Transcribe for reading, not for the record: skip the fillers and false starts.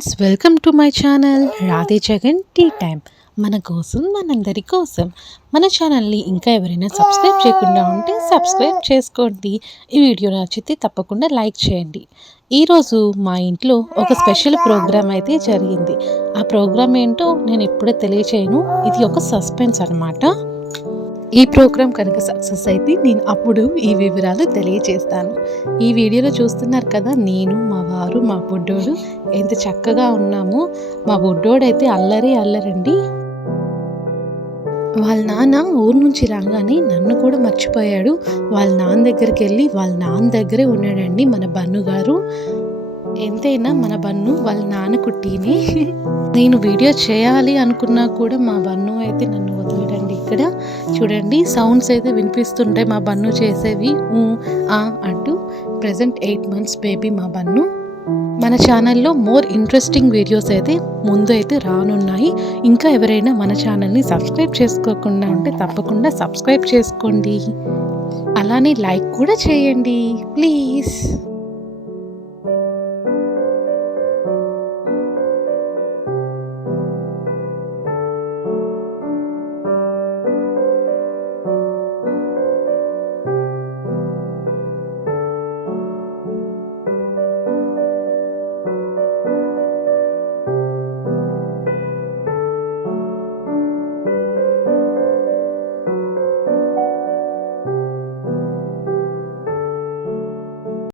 Friends, welcome to my channel Radhe Jagan tea time. మన కోసం మనందరి కోసం మన ఛానల్ని ఇంకా ఎవరైనా సబ్స్క్రైబ్ చేయకుండా ఉంటే సబ్స్క్రైబ్ చేసుకోండి. ఈ వీడియో నచ్చితే తప్పకుండా లైక్ చేయండి. ఈరోజు మా ఇంట్లో ఒక స్పెషల్ ప్రోగ్రామ్ అయితే జరిగింది. ఆ ప్రోగ్రామ్ ఏంటో నేను ఇప్పుడే తెలియచేయను. ఇది ఒక సస్పెన్స్ అన్నమాట. ఈ ప్రోగ్రాం కనుక సక్సెస్ అయితే నేను అప్పుడు ఈ వివరాలు తెలియజేస్తాను. ఈ వీడియోలో చూస్తున్నారు కదా, నేను, మా వారు, మా బుడ్డోడు ఎంత చక్కగా ఉన్నామో. మా బుడ్డోడైతే అల్లరండి. వాళ్ళ నాన్న ఊరు నుంచి రాగానే నన్ను కూడా మర్చిపోయాడు. వాళ్ళ నాన్న దగ్గరికి వెళ్ళి వాళ్ళ నాన్న దగ్గరే ఉన్నాడండి మన బన్ను గారు. ఎంతైనా మన బన్ను వాళ్ళ నాన్న కుట్టిని. నేను వీడియో చేయాలి అనుకున్నా కూడా మా బన్ను అయితే నన్ను వదిలేడండి. ఇక్కడ చూడండి, సౌండ్స్ అయితే వినిపిస్తుంటాయి మా బన్ను చేసేవి అంటూ. ప్రజెంట్ 8 months బేబీ మా బన్ను. మన ఛానల్లో మోర్ ఇంట్రెస్టింగ్ వీడియోస్ అయితే ముందు అయితే రానున్నాయి. ఇంకా ఎవరైనా మన ఛానల్ని సబ్స్క్రైబ్ చేసుకోకుండా ఉంటే తప్పకుండా సబ్స్క్రైబ్ చేసుకోండి. అలానే లైక్ కూడా చేయండి ప్లీజ్.